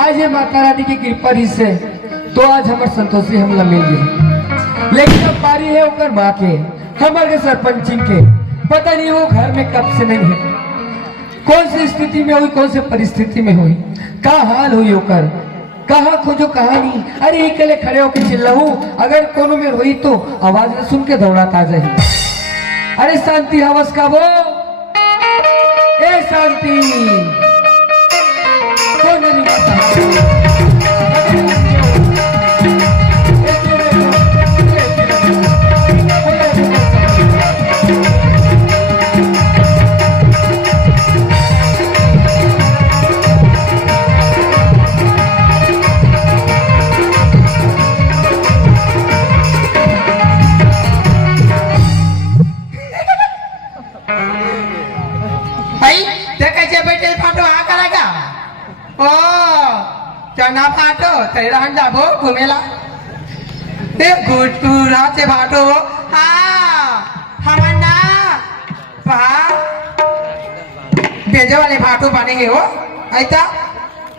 आज ये माता रानी की कृपा से तो आज हमारे संतोषी हमला मिल गई, लेकिन अब बारी है ओकर माँ के, हमारे सरपंच के। पता नहीं वो घर में कब से नहीं है, कौन सी स्थिति में हुई, कौन सी परिस्थिति में हुई, का हाल हुई ओकर, कहा खोजो कहानी। अरे एक ले खड़े होकर चिल्लाऊं, अगर कोनो में हुई तो आवाज न सुन के दौड़ाता आ जाए। अरे शांति हवस का वो, ए शांति कौन नहीं पता। चना फाटो तेरा जाबो घूमेला ते गुटुरा से फाटो हमना पा बेजे वाले फाटो बने है वो ऐसा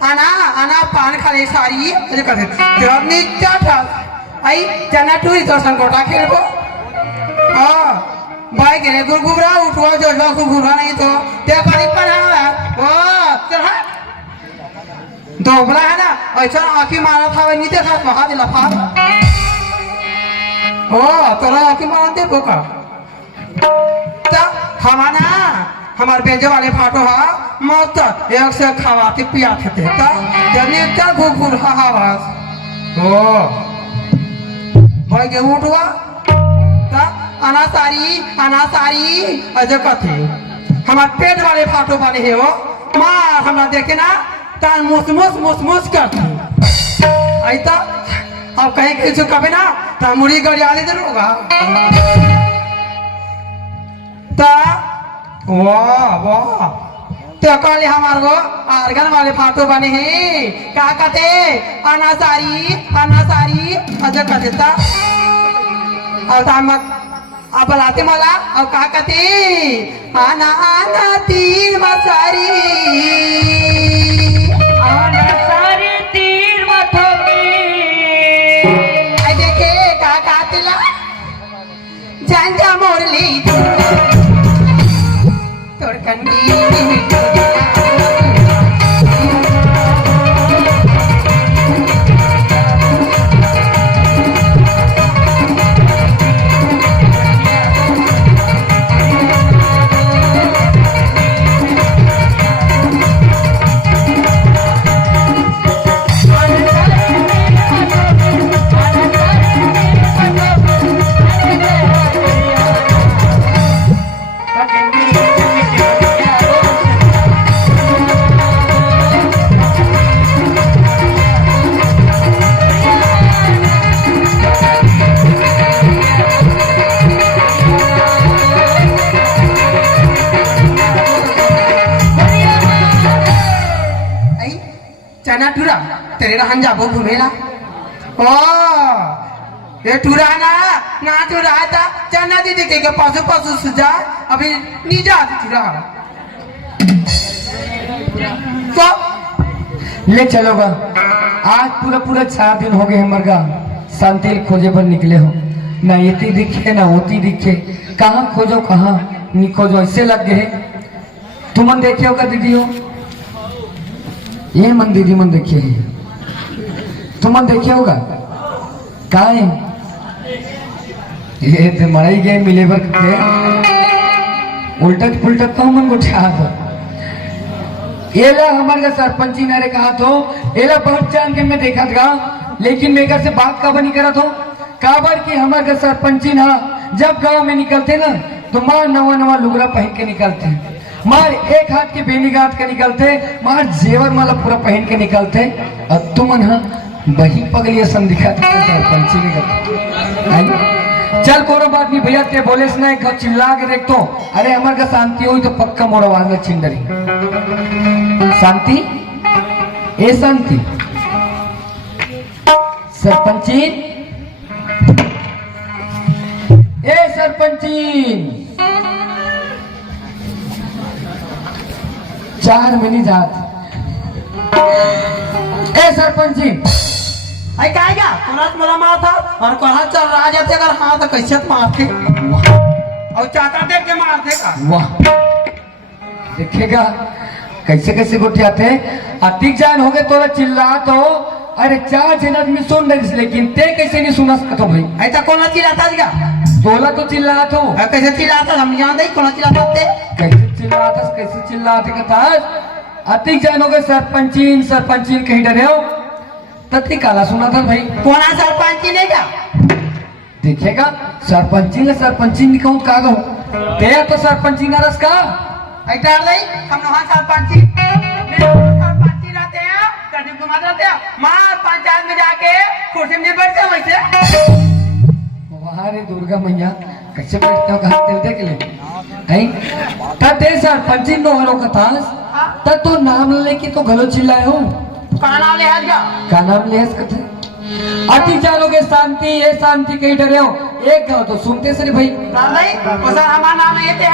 आना आना पान खाने सारी ऐसे करते जब नित्या था आई चना टू इस दर्शन कोटा खेल को भाई के लिए गुरगुरा उठवा जो लोग गुरगुरा नहीं तो ते पानी पर है चल दोबला है ना ऐसा आँखी मारा था वही देखा महा दिला फाड़ तोरा आँखी मारा दे बोका ता हमारा हमारे बेंजे वाले फाटो हा मत एक से खावाते पियाते थे ता जल्दी क्या घुघुर हावास भाई के उठवा ता अनासारी अजय कथे हमारे पेट वाले फाटो बने है वो माँ हमरा देखे ना तान मुस करती ऐसा अब कहीं किसी कभी ना ता मुड़ी गड़ियाली दे होगा ता वाह तो कल हमारे को आर्गन वाले फाटो बने हैं क्या कहते अनासारी अजय कहते ता और तामक अब बुलाते मला और क्या कहते आना तीर मसारी तीर देखे का कातिला झंझा मोड़ ली तोड़ कंडी चना टूरा तेरे रहन जाबो घूमेला ये टूरा ना टूरा था चना दीदी के पशु सुजा अभी नीजा टूरा तो ले चलोगा। आज पूरा 4 दिन हो गए हमारे शांति खोजे पर निकले हो, ना ये दिखे ना होती दिखे, कहाँ खोजो कहाँ नहीं खोजो, ऐसे लग गए। तुमन देखे होगा दीदी हो ये मन दीदी मन देखिए तुमन देखे होगा का ये तो मराई गए मिले बर के उल्टत पुलटत तो मन उठा दो एला हमारे सरपंची ने कहा तो एला बहुत जान के मैं देखा था, लेकिन मेकर से बात काबर नहीं करा तो काबर की हमारे सरपंची ना जब गांव में निकलते ना तो माँ नवा लुगड़ा पहन के निकलते मार एक हाथ के बेनी गांठ के निकलते, मार जेवर माला पूरा पहन के निकलते, और तुमन हाँ वही पगलिया सन दिखा सरपंची निकल। चल कोनो बात नहीं भैया, ते बोले से ना एक चिल्ला के देख तो, अरे हमारे का शांति हुई तो पक्का मोर आवाज में छीन डरी। शांति ए शांति सरपंची ए सरपंची 4 महीने जात ए सरपंची आई काएगा तुरंत मोला मार था और कहा चल रहा जाते अगर हाँ तो कैसे मारते और चाहता देख के मारते का। वाह देखेगा कैसे कैसे गोटियाते अतिक जान हो गए तोरा चिल्ला तो, अरे 4 जन आदमी सुन रहे लेकिन ते कैसे नहीं सुना सकते भाई। ऐसा कौन चिल्लाता जी का तोला तो चिल्ला तो कैसे चिल्लाता हम जान दे कौन चिल्लाता कैसे चिल्लाते कथा अतिक जान हो गए सरपंचीन कहीं डरे हो तत्ती काला सुना था भाई। कौन सरपंची नहीं का देखेगा सरपंची निकाऊं का गो ते तो सरपंची नरस का ऐसा नहीं हम वहां सरपंची रहते हैं कभी घुमा रहते हैं मां पंचायत में जाके कुर्सी में बैठते हैं वैसे। वहां रे दुर्गा मैया कैसे बैठते हो कहा तेल देख ले हैं तते सरपंची नो हरो कथास त तो नाम लेके तो गलो चिल्लाए हो का नाम ले आज का नाम ले हस कथे अति जालोगे शांति ये शांति कहीं डरे हो एक गाँव तो सुनते सर भाई नहीं वो सर हमारा नाम ये थे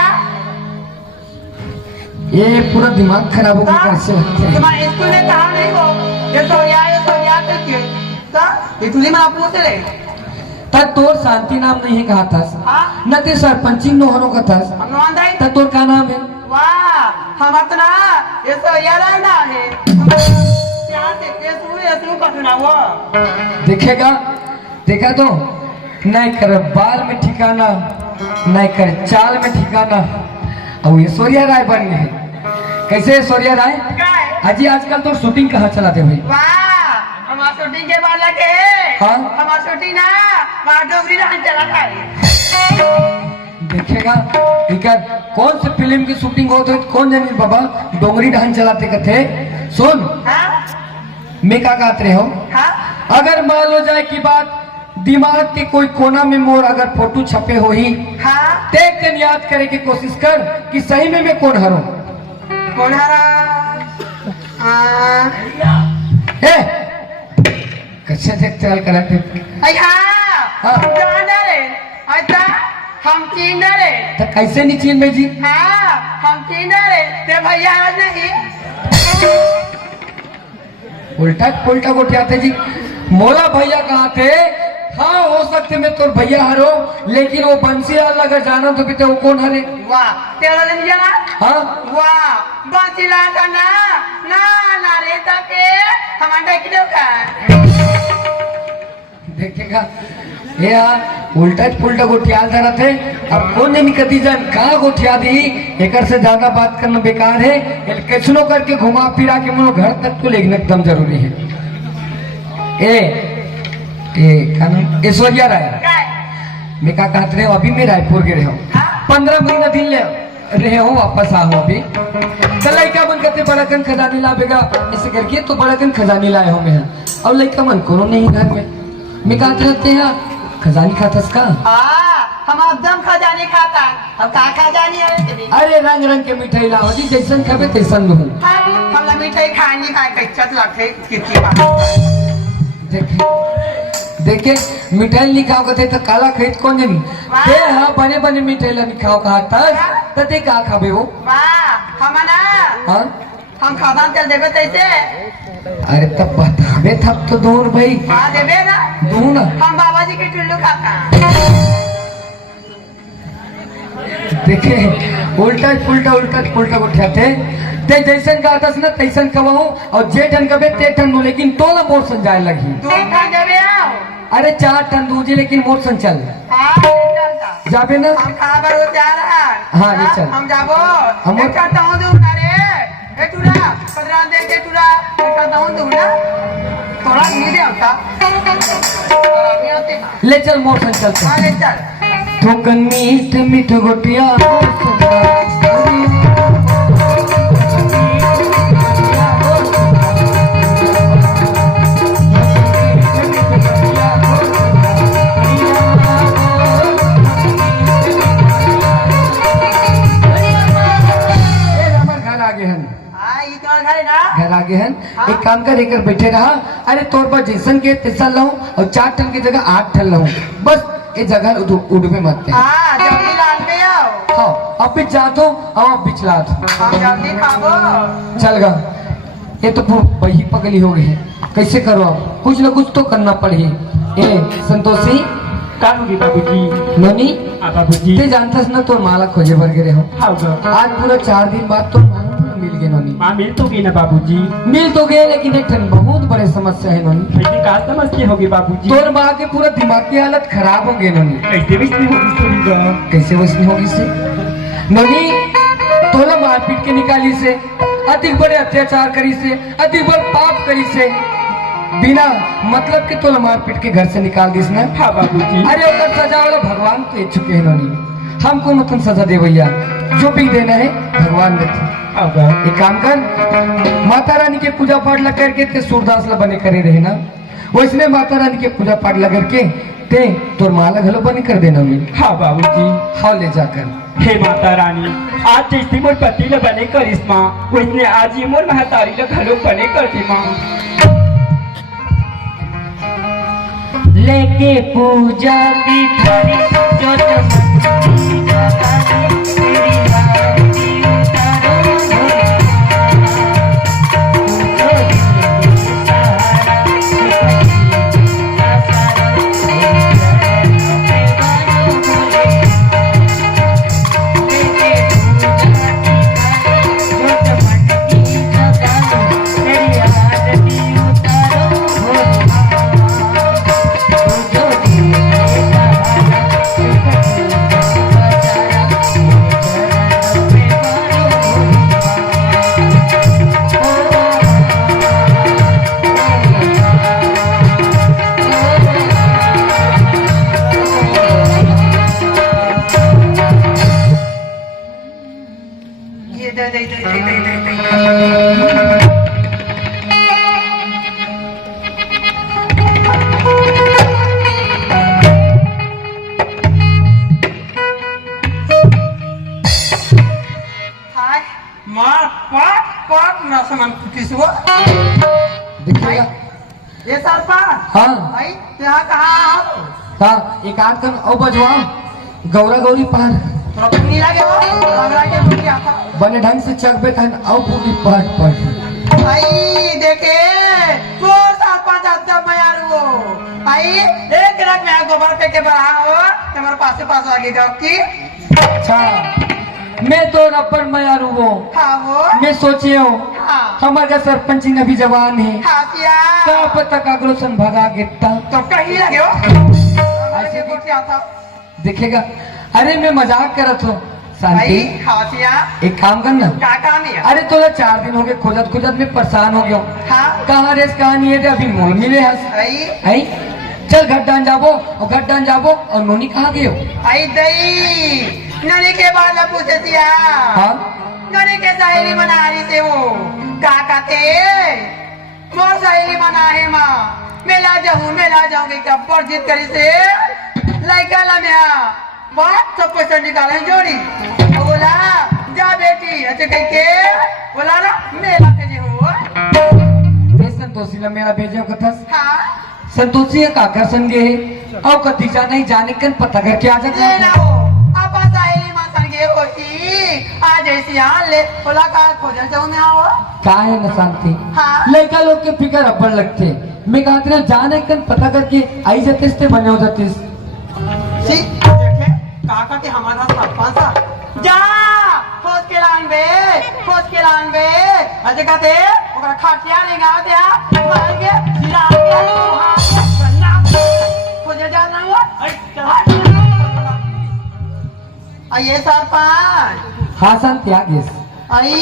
ये पूरा दिमाग खराब हो गया कैसे तुम्हारे स्कूल में कहा नहीं हो ये तो याद क्यों ये तुझे मैं पूछ रहे तब तोर शांति नाम नहीं कहा था न ते सरपंची नो हनो का था तब तोर का नाम है वाह हमारा तो ना ये तो यार नाम है देखेगा देखा तो नहीं कर बाल में ठिकाना नहीं कर चाल में ठिकाना और ऐश्वर्या राय बन गए। कैसे ऐश्वर्या राय अजी आजकल तो शूटिंग कहाँ चलाते भाई। वाह हमारा शूटिंग के बाद लगे हाँ हमारा शूटिंग ना वहाँ डोगरी डांस चला था। देखेगा इकर कौन से फिल्म की शूटिंग हो तो कौन जानी बाबा डोंगरी ढान चलाते कथे सुन मैं क्या गाते रहे हो अगर मान लो जाए की बात दिमाग के कोई कोना में मोर अगर फोटो छपे हो ही देख कर याद करे की कोशिश कर कि सही में मैं कौन हरो कौन हरा कैसे देखते हल कराते हम चीन रहे तो कैसे नहीं चीन में जी हम चीन रहे ते भैया नहीं उल्टा गोटियाते जी मोला भैया कहाँ थे। हाँ हो सकते मैं तो भैया हरो लेकिन वो बंसीलाल अगर जाना तो भी वो कौन हरे। वाह तेरा नहीं जाना हाँ वाह बंसीलाल का ना ना ना रे तके हमारा किलो का देखेगा यार उल्टा गोठियाल धरा थे अब कौन नहीं कती जान कहाँ गोठिया दी एक से ज्यादा बात करना बेकार है कैसनो करके घुमा फिरा के मुझे घर तक तो लेना एकदम जरूरी है। क्या नाम ऐश्वर्या राय मैं क्या कहते रहे हो अभी मैं रायपुर के रहे हो 15 महीना दिन ले रहे हो वापस आओ अभी तो लड़का मन करते बड़ा कन खजानी लावेगा ऐसे करके तो बड़ा कन खजानी लाए हो मैं और लड़का मन करो नहीं घर में मैं कहते रहते हैं खजानी खाता का हम एकदम खजानी खाता अब का खजानी है अरे रंग रंग के मिठाई लाओ जी जैसन खावे तैसन लूं हम मिठाई खानी खाए कैसे लगते कितनी बात देखे मिठाई लिखाओ कहते तो काला खरीद कौन नहीं ते हाँ बने बने मिठाई ला लिखाओ कहा था ते का खावे हो वाह हम ना हाँ हम खजान चल देवे तैसे अरे तब बतावे तब तो दूर भाई हाँ देवे ना दूर ना हम बाबा जी के टुल्लू खाता देखे उल्टा उठाते ते जैसन का आदस ना तैसन कहो और जे टन कबे ते टन दू लेकिन तो ना मोर सन जाए लगी 2 टन देवे आओ अरे 4 टन दूजे लेकिन मोर सन चल जाबे ना हम खा बर जा रहा हाँ ये चल हम जाबो हम एक करता हूं दूर ना रे ए टुरा 15 दे के टुरा एक करता हूं दूर ना थोड़ा नहीं दे होता ले चल मोर सन चलते हां ले चल ठोकन मीठ मीठ गोटिया आगे हन ई तुम्हार घर है ना घर आगे हन एक काम कर एकर बैठे रहा अरे तोर पर जैसन के तैसा लहूं और 4 टन की जगह 8 टन लहूं बस ये जगह उड़वे मत ते हां जल्दी लाल पे आओ हाँ अब भी जा दो और अब बिचला दो हम जल्दी खाबो चल गा ये तो वही पगली हो गई है कैसे करो अब कुछ न कुछ तो करना पड़े ए संतोषी कानूनी बाबूजी नोनी बाबूजी ते जानतास ना तो माला खोजे बर गिरे हो हाँ आज पूरा 4 दिन बाद तो माला मिल गए नोनी माँ मिल तो गई ना बाबूजी मिल तो गए लेकिन एक ठन बहुत बड़े समस्या है नोनी ऐसे कहा समझती होगी बाबूजी तोर माँ के पूरा दिमाग की हालत खराब हो गई नोनी कैसे भी होगी सुनिगा कैसे वसनी होगी से नोनी तोला मारपीट के निकाली से अधिक बड़े अत्याचार करी से अधिक बड़ पाप करी से बिना मतलब के तोला मारपीट के घर से निकाल दिस ना हाँ बाबूजी अरे उधर सजा वाला भगवान तो दे चुके हैं नोनी हमको नतन सजा दे भैया जो भी देना है भगवान देते हाँ एक काम कर माता रानी के पूजा पाठ लग करके ते सूरदास ला बने करे रहे ना वैसने माता रानी के पूजा पाठ लग करके ते तोर माला घलो बने कर देना मैं हाँ बाबूजी हाँ ले जाकर हे माता रानी आज जैसी मोर पति ल बने करिस माँ वैसने आज ही मोर महतारी ल घलो बने कर दी माँ लेके पूजा की थाली जो चमकती जगानी तेरी आरती उतारो जो दिए सहारा सुखी का सारा पे बारो लेके पूजा की थाली जो चमकती जगानी तेरी आरती उतारो ये दे हाय मार पाट पाट ना समान किसको देखिएगा ये सरपंच हाँ भाई यहाँ कहाँ हो हाँ एक आध कन और बजवाओ गौरा गौरी पार थोड़ा पुनी लगे हो लगा के पुनी आता बने ढंग से चकबे तहन और पूरी पाठ पढ़ भाई देखे तो सरपंच आता मैं यार वो भाई एक रख मैं गोबर पे के बढ़ा हो तुम्हारे पास आगे गाँव की अच्छा मैं तो रबर मयार वो हाँ वो मैं सोचे हूँ हाँ हमारा सरपंच जी अभी जवान है हाँ किया क्या पता कागलोसन भगा गेता तो कहीं लगे हो ऐसे बोलते आता देखेगा अरे मैं मजाक करत हूँ भाई शांति हाँ किया एक काम करना क्या काम है अरे तोला 4 दिन हो गए खोजत खोजत में परेशान हो गया हाँ कहाँ रेस कहाँ नहीं है अभी मोल मिले हंस भाई है चल घर डान जाबो और घर डान जाबो और नोनी कहाँ गए हो आई दई ननी के बाद ला पूछे सिया हाँ ननी के सहेली मना रही थे वो का कहते मोर सहेली मना है माँ मेला जाऊंगी कब पर जीत करी से लड़का ला मैं बहुत सब पैसा निकाले जोड़ी तो बोला जा बेटी अच्छे कह के बोला ना मेला के जी हो संतोषी ला मेरा भेजे कथस हाँ संतोषी का काकर संगे है और कदी जा नहीं जाने कन पता करके आ ले जा ना हो अब सहेली माँ संगे होती आज ऐसी यहाँ ले बोला का खोजन जाऊँ मैं आओ का है न शांति हाँ। लड़का लोग के फिकर अपन लगते मैं कहते ना जाने कन पता करके आई जाते ते बने हो जाते ठीक देखे काका के हमारा सरपंच सा जा खोज के लान बे अजे कहते ओकरा खाटिया ले गाँव ते आ मार के सिरा के वहाँ बन्ना खोजे जा ना हुआ आइए सरपंच हाँ शांति आ गए आई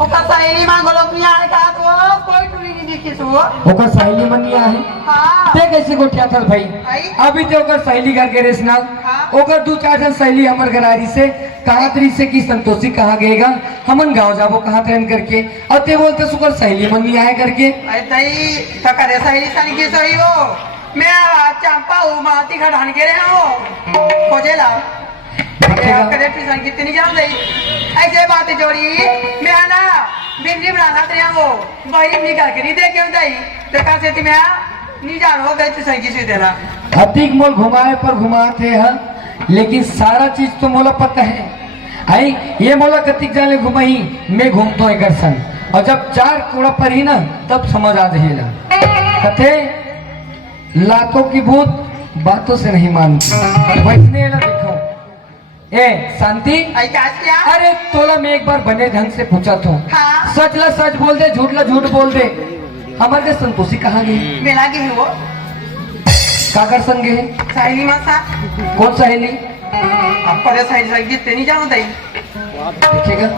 ओका सहेली मां गोलोकनिया है का तो कोई टुरी नहीं दिखी सो ओकर सहेली मनिया है हाँ ते कैसे गोठिया था भाई आई अभी तो ओकर सहेली घर के रेसना हाँ। ओकर 2-4 जन सहेली हमर घरारी से कहा तरी से कि संतोषी कहाँ गएगा हमन गांव जाबो कहाँ ट्रेन करके और ते बोलते सुकर सहेली मनिया है करके आई तई तो करे सहेली सन की सही हो मैं चंपा हूँ माती खड़ान के रहे हो खोजे ला करे ट्यूशन कितनी जान रही ऐसे बात जोड़ी भिंडी बनाना तेरे वो वही निकाल के नहीं दे क्यों दई देखा से तुम्हें नहीं जान हो गई तो सही से देना अधिक मोल घुमाए पर घुमाते हैं, लेकिन सारा चीज तो मोला पता है। आई ये मोला कतिक जाने घुमाई, मैं घूमता हूँ घर संग, और जब चार कूड़ा पर ही ना तब समझ आ जाएगा। कथे लातों की भूत बातों से नहीं मानती। वैसने ना देखो ए शांति, आई क्या किया? अरे तोला मैं एक बार बने ढंग से पूछा तो हाँ। सच ला सच बोल दे, झूठ ला झूठ बोल दे। हमारे संतोषी कहाँ गई? मेला की वो काकर संग है? सहेली मासा कौन सहेली? आपको रे सहेली सहेली ते नहीं जानो दई देखिएगा,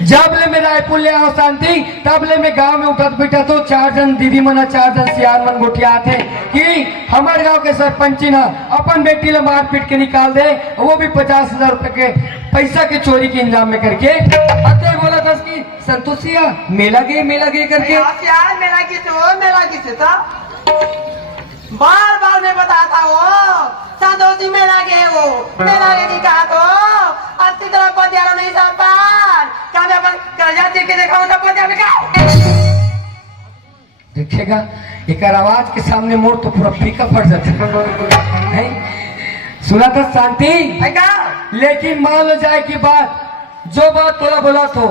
जब ले मैं रायपुर ले आओ शांति, तब ले मैं गांव में उठत बैठा तो 4 जन दीदी मना 4 जन सियार मन गोठिया थे कि हमारे गांव के सरपंची ना अपन बेटी ले मार पीट के निकाल दे, वो भी 50,000 रुपए के पैसा के चोरी के इंजाम में करके। अतः बोला था कि संतोषिया मेला गए करके। यार मेला की से था बार मैं बताता वो संतोषी मेला के वो मेला के की कहा तो अच्छी तरह पतियारा नहीं संपान क्या मैं अपन कर्जा दे के देखा हूँ पतियारा का देखिएगा एक आवाज के सामने मोड़ तो पूरा फीका पड़ जाता है। सुना था शांति, लेकिन मान लो जाए की बात, जो बात तोला बोला तो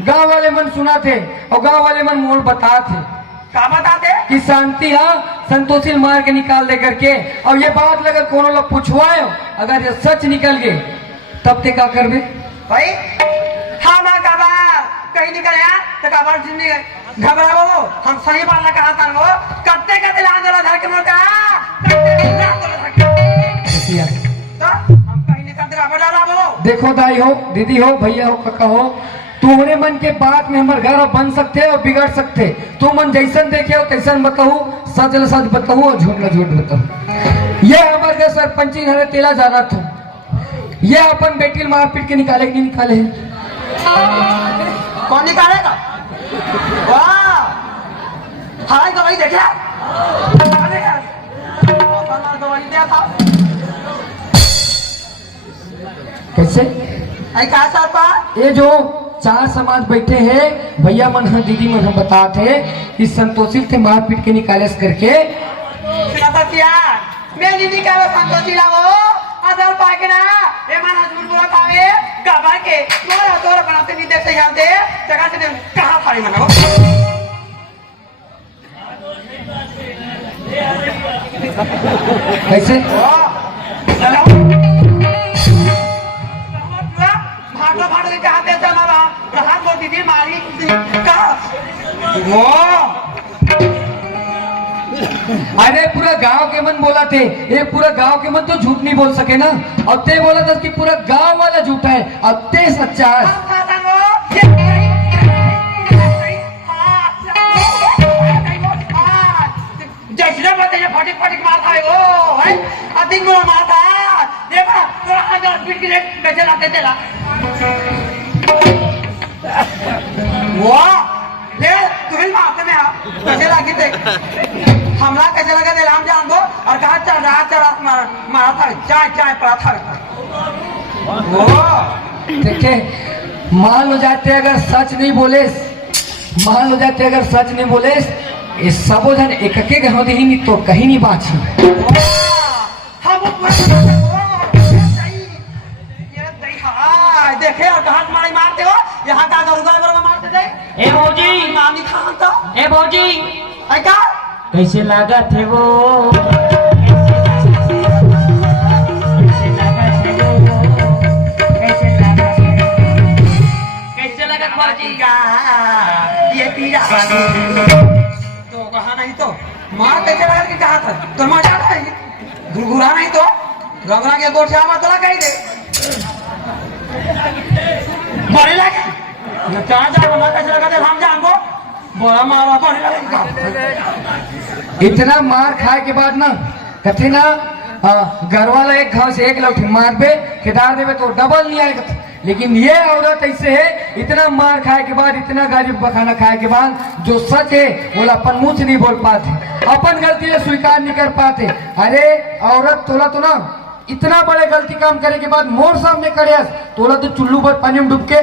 गांव वाले मन सुना थे और गांव वाले मन मोड़ बता थे क्या बताते कि शांति हाँ संतोषी मार के निकाल दे करके। और ये बात अगर कोनो लोग पूछवाए, अगर ये सच निकल गए तब ते क्या करबे भाई? हम कबार कहीं निकल यार तो कबार जिंदगी घबराओ हम सही बात ना कहा था वो करते लांदोला धर के मुर्गा तो हम कहीं निकल दे अब देखो दाई हो दीदी हो भैया हो काका हो, तुम्हारे मन के बात में हमारे घर बन सकते और बिगड़ सकते। तुम मन जैसन देखे हो तैसन बताऊ, सच ल सच बताऊ और झूठ ल झूठ बताऊ। ये हमारे घर सरपंची हरे तेला जाना था, ये अपन बेटी मार पीट के निकाले कि नहीं निकाले? कौन निकालेगा? वाह हाय गवाही देखा गवाही दिया था कैसे? आई कहा सरपंच ये जो 4 समाज बैठे हैं भैया मन हाँ दीदी मन हम बताते कि संतोषी थे मार पीट के निकाले करके। मैं नहीं निकालो संतोषी लाओ अदर पाके ना ये माना झूठ बोला थावे गवा के तोरा बनाते नहीं देख से याद दे जगह से कहां फाड़ी मनाओ कैसे? चलो भाटो के कहां दे चला रहा को दीदी मारी का वो अरे पूरा गांव के मन बोला थे, ये पूरा गांव के मन तो झूठ नहीं बोल सके ना, और ते बोला था कि पूरा गांव वाला झूठा है और ते सच्चा है। जैसे बताइए फटिक फटिक मारता है वो है अधिक बुरा मारता देखा थोड़ा आगे स्पीड की कैसे लाते थे ला वाह ले तुम्हें मारते में आप कैसे लगी देख हमला कैसे लगा दे हम जान दो और कहा चल रहा मारा था चाय पड़ा था वो देखे मान लो जाते अगर सच नहीं बोले, मान लो जाते अगर सच नहीं बोले ये सबो जन एक घर ही नहीं तो कहीं नहीं बाची। देखे और कहा तुम्हारी मारते हो यहाँ का गरुगा मारते थे ए भौजी नानी खान तो ए भौजी आई का कैसे लगा थे वो कैसे लगा भौजी ये पीड़ा तो कहा नहीं तो मार कैसे लगा कि कहा था तो मार जाता है घुरघुरा नहीं तो रंगरा के गोट से आवा तोला कही दे बड़े लगे कहाँ जा मार कैसे लगा दे हम जान को बड़ा मारा बड़े लगे इतना मार खाए के बाद ना कथे ना घर वाला एक घाव से एक लौटी मार पे खिदार देवे तो डबल नहीं आएगा। लेकिन ये औरत ऐसे है इतना मार खाए के बाद इतना गाली बखाना खाए के बाद जो सच है वो अपन मुंह से नहीं बोल पाते, अपन गलती है स्वीकार नहीं कर पाते। अरे औरत तोला तो ना इतना बड़े गलती काम करे के बाद मोर सामने करे तोला तो चुल्लू पर पानी में डूब के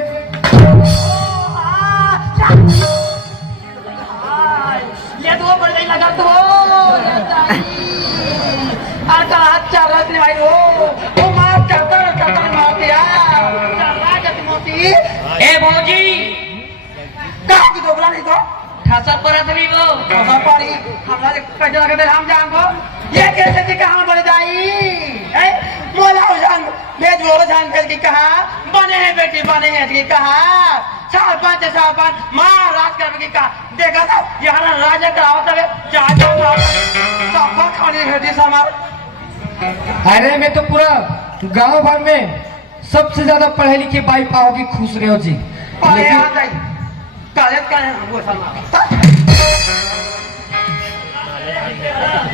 कहाँ की दोगला नहीं तो ठसा परत नहीं वो बहुत पारी हमरा कैसे लगे थे हम जान को ये कैसे थी कहाँ बन जाई है मोला जान भेज बोलो जान कर की कहा बने हैं बेटी बने हैं की कहा साल पाँच महाराज कर की कहा देखा था यहाँ राजा करावत है चाचा सब खाने है समार अरे मैं तो पूरा गांव भर में सबसे ज्यादा पढ़े लिखे बाई पाओगी खुश रहे हो जी। लेकिन कॉलेज का है वो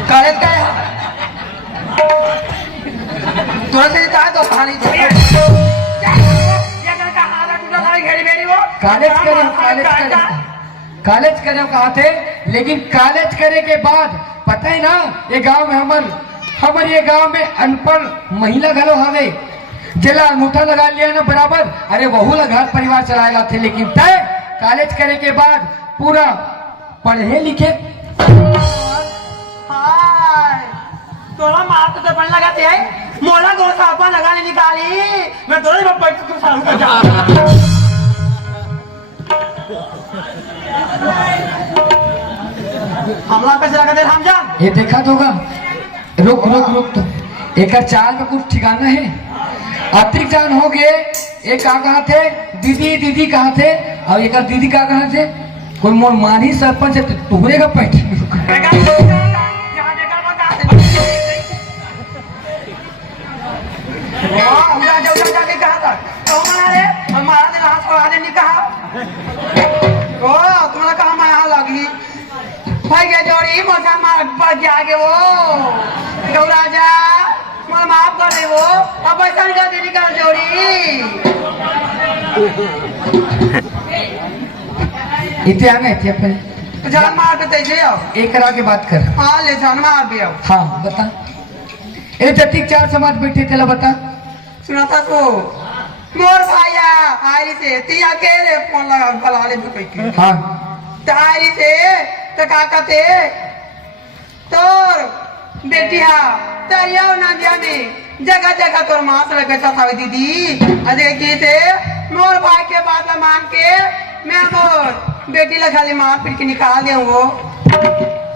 कॉलेज का है तुरंत ही तो पानी कॉलेज करे कहा थे, लेकिन कॉलेज करे के बाद पता है ना ये गांव में हमर ये गांव में अनपढ़ महिला घलो हवे जिला अंगूठा लगा लिया ना बराबर। अरे वहू ला घर परिवार चलाएगा थे, लेकिन तय कॉलेज करे के बाद पूरा पढ़े लिखे तोरा मार तो पढ़ने लगा थे मोला को सापा लगा नहीं निकाली मैं तोरे में पढ़ तू सारू का जा हमला कैसे लगा थे हम जान ये देखा तो होगा। रुक रुक रुक तो एक चाल का कुछ ठिकाना है अतिरिक्त जान हो गए। एक कहा थे दीदी दीदी कहा थे और एक दीदी कहा थे कोई मोर मानी सरपंच है तुहरे का पैठ जाके कहा था तुम्हारा कहा माया लगी भाई के जोड़ी मोटा मार पड़ के आगे वो गौराजा मैं माफ कर दे वो अब ऐसा का दीदी का जोड़ी इतने आ गए थे अपने जान मार के तेजे आओ एक करा के बात कर। हाँ ले जान मार भी आओ। हाँ बता ए जतिक चार समाज बैठे थे बता सुना था तो मोर भाईया आरी से ती अकेले फोन लगा भला ले कोई हाँ तारी से तो का कहते तोर बेटिया तरिया नदिया में जगह जगह तोर मांस बेचा था दीदी अरे की थे मोर भाई के बात मान के मैं मोर बेटी ला खाली मार पीट के निकाल दे वो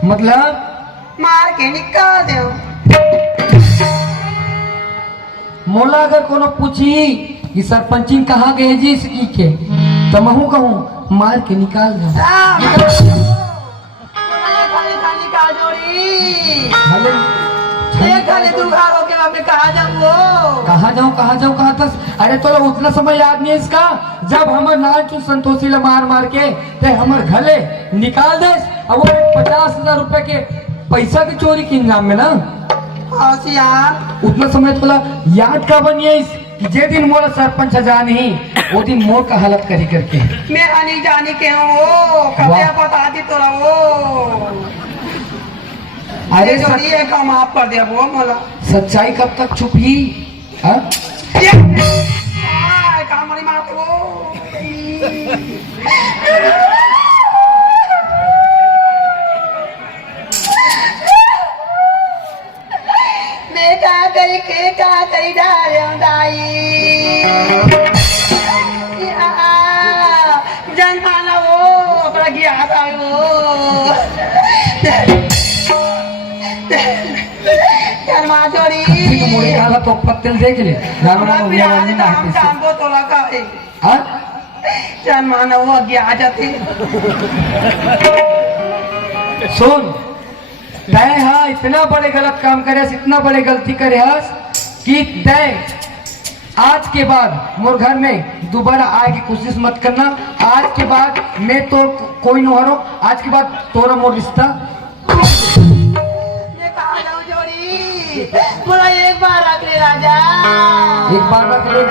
मतलब मार के निकाल दे मोला अगर कोनो पूछी कि सरपंची कहाँ गए जी इसकी के तो महू कहूँ मार के निकाल दो कहाँ जाऊँ अरे तो उतना समय याद नहीं है इसका जब हमारे नाचू संतोषी ला मार मार के ते हमारे घले निकाल दे अब वो 50,000 रुपए के पैसा की चोरी के इंजाम में ना उतना समय थोड़ा याद का बनिए कि जे दिन मोला सरपंच जान ही वो दिन मोर का हालत करी करके मैं नहीं जाने के वो कब बता दी तोरा वो अरे जोड़ी है का माफ कर दे वो मोला सच्चाई कब तक छुप ही हाँ काम वाली मार वो मैं क्या करी डाई जन माना वो अपना गया था वो जन्मा छोड़ी मुझे कहा तो पत्तल देख ले जानबो तो लगा हाँ जन माना वो आगे आ जाते सुन तय हाँ इतना बड़े गलत काम करे इतना बड़े गलती करे कि तय आज के बाद मोर घर में दोबारा आए की कोशिश मत करना। आज के बाद मैं तो कोई न हरो आज के बाद तोरा मोर रिश्ता बोला एक बार रख ले राजा एक बार रख ले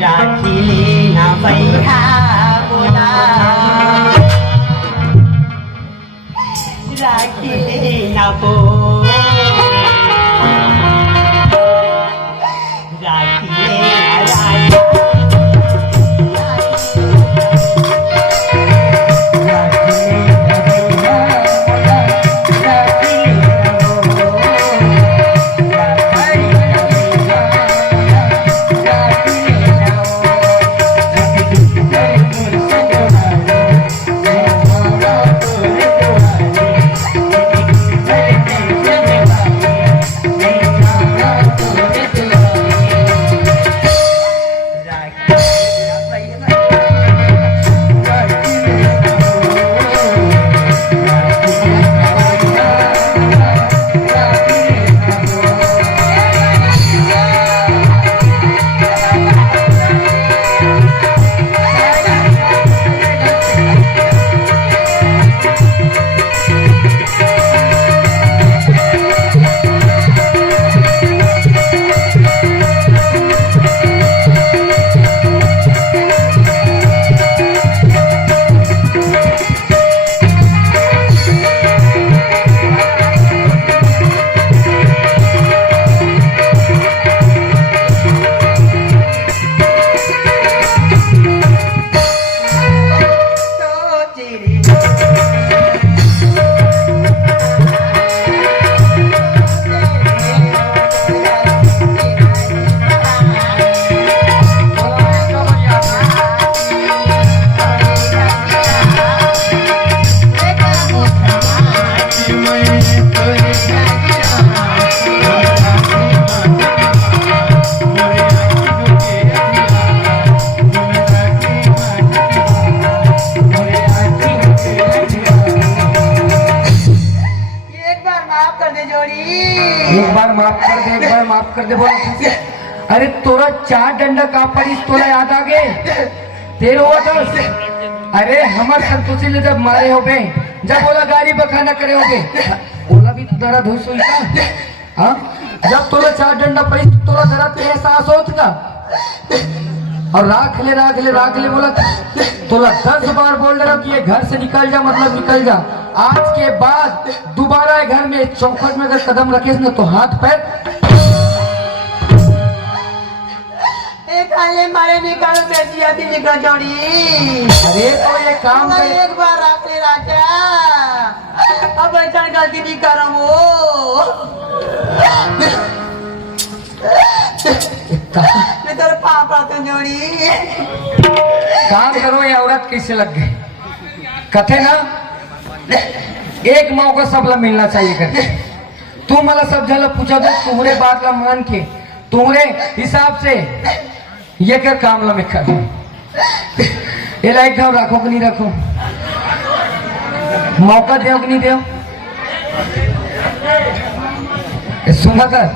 राखी ना पैसा बोला राखी ना बो एक बार माफ कर दे, एक बार माफ कर दे बोला। अरे तोरा 4 डंडा का पड़ीस तोरा याद आ गए तेरे हुआ तो। अरे हमार संतोषी ले जब मारे हो गए, जब बोला गाड़ी बखाना करे हो गए, बोला भी तो दर्द हुई सोई का। हाँ जब तोरा 4 डंडा पड़ीस तोरा दर्द के एहसास होत का। और राख ले बोला तोला 10 बार बोल रहा कि ये घर से निकल जा, मतलब निकल जा। आज के बाद दोबारा घर में चौखट में अगर कदम रखे ना तो हाथ पैर काले मारे निकाल बेटी आती निकल जोड़ी। अरे तो ये काम कर। एक बार आते राजा अब ऐसा गलती नहीं करूँ वो मैं तेरे पापा तो जोड़ी। काम करो ये औरत कैसे लग गई कथे ना। एक मौका सबला मिलना चाहिए करके। तू मला सब जला पूछा तो तुम्हारे बात ला मान के तुम्हारे हिसाब से ये कर काम ला में कर। ये लाइक खाओ रखो कि नहीं रखो, मौका दे कि नहीं दे। सुना कर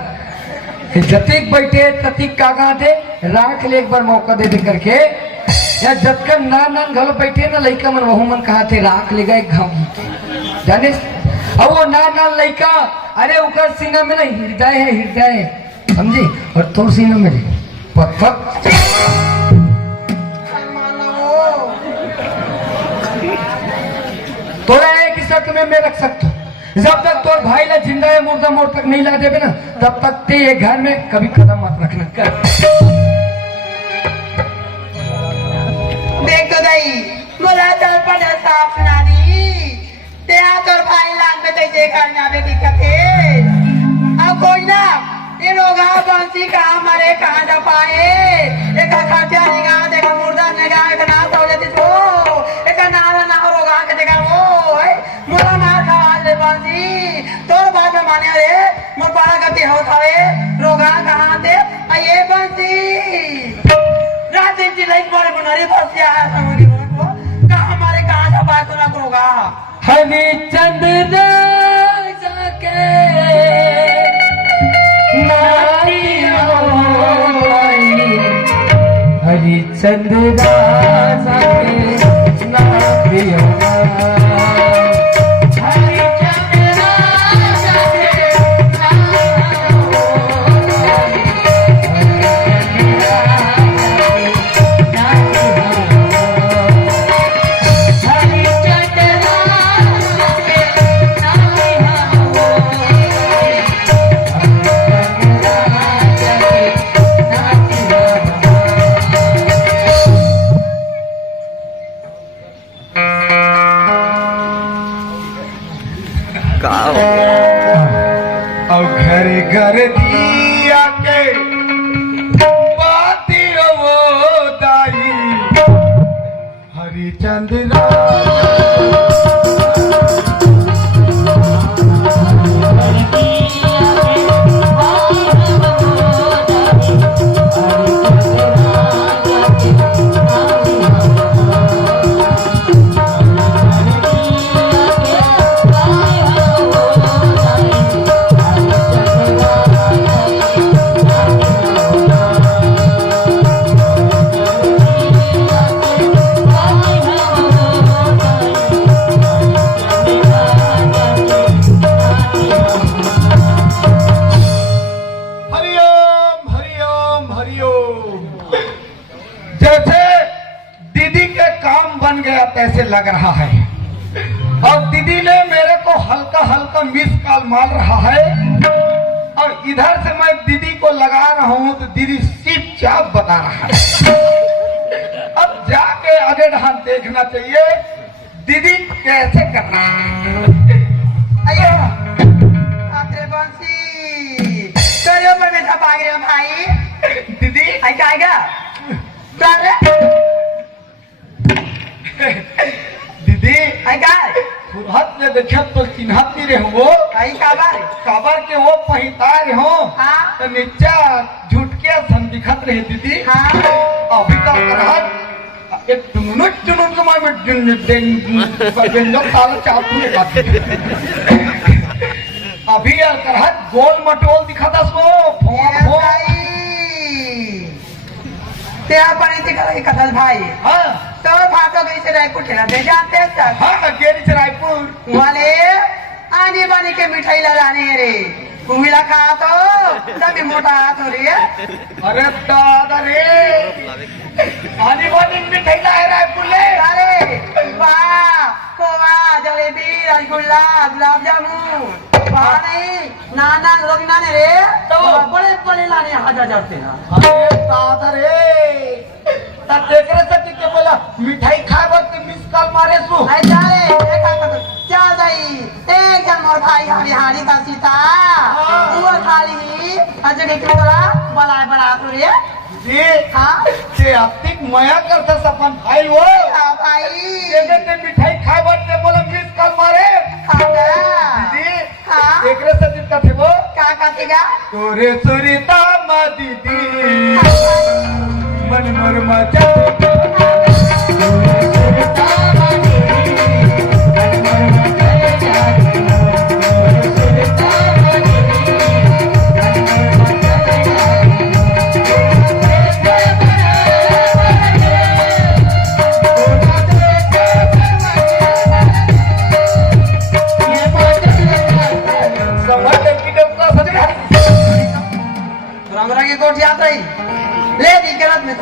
जतिक बैठे ततिक कागा दे राख ले, एक बार मौका दे करके। या जब कर ना घलो बैठे ना लइका मन वहू मन कहा थे राख ले गए घाम जाने। अब वो ना लइका अरे उकर सीना में नहीं हृदय है समझी, और तोर सीना में पत्थर। तोरा एक ही शर्त में मैं रख सकता हूँ, जब तक तोर भाई ला जिंदा है मुर्दा मोड़ तक नहीं ला देवे ना तब तक ते ये घर में कभी कदम मत रखना कर। देख तो दई मोला तोर पर साफ नारी ते आ तोर भाई लान में ते घर में आवे दिक्कत है। अब कोई ना ये रोगा बंसी कहाँ मरे कहाँ दपाए एक खर्चा निगा देखा मुर्दा निगा एक ना तोले तिसको एक नारा ना रोगा के देखा वो मोला मार खा ले बंसी तोर बात में माने रे मोर पारा गति हो थावे रोगा कहाँ दे ये बंसी रात दिन चिल्लाई मारे बुनारी फंसिया है समझी को कहाँ मारे कहाँ दपाए तो ना रोगा हनी चंद जाके हरिचंद्र दासा के नाम प्रियवा। और घर घर दिया के बाती वो दाई हरिचंद्र ऐसे लग रहा है और दीदी ने मेरे को हल्का हल्का मिस कॉल मार रहा है और इधर से मैं दीदी को लगा रहा हूं तो दीदी सिर्फ चाप बता रहा है। अब जाके आगे ढान देखना चाहिए दीदी कैसे करना है। भाई दीदी आएगा दीदी आएगा फुरहत ने देखा तो चिन्हत नहीं रहे वो काबर के वो पहितार हो तो नीचा झुटके सन दिखत रहे दीदी। अभी तक करहत एक टुनुट टुनुट के में जुन लोग ताला चापू ने काट अभी अलकरहत गोल मटोल दिखा था सो त्या पण इथे करा कथल भाई हाँ तो फाटो गई से रायपुर ठेला दे जाते हैं हाँ गेरी से रायपुर वाले आने बाने के मिठाई ला जाने रे कुमिला खा तो तभी मोटा हाथ हो रही है अरे दादा रे आने वाली मिठाई लाए रायपुर ले अरे वाह कोवा जलेबी रसगुल्ला गुलाब जामुन वाह नहीं नाना लोग नाने रे तो बड़े बड़े लाने हजार जाते ना अरे दादा रे तब देख रहे थे कि बोला मिठाई खाए वक्त मिस कॉल मारे सु नहीं जाए चल गई एक जन मोर भाई हरिहारी का सीता वो खाली अजय के बोला बड़ा बड़ा रे जी हाँ ये अतिक मया करता सपन भाई वो हाँ भाई ये ते मिठाई खाए वक्त बोला मिस कॉल मारे दीदी हाँ देख रहे थे जितना थे वो क्या कहतेगा तोरे सुरीता मा दीदी मन मोर मचा रंगरंगी कोट याद रही ले दी करत में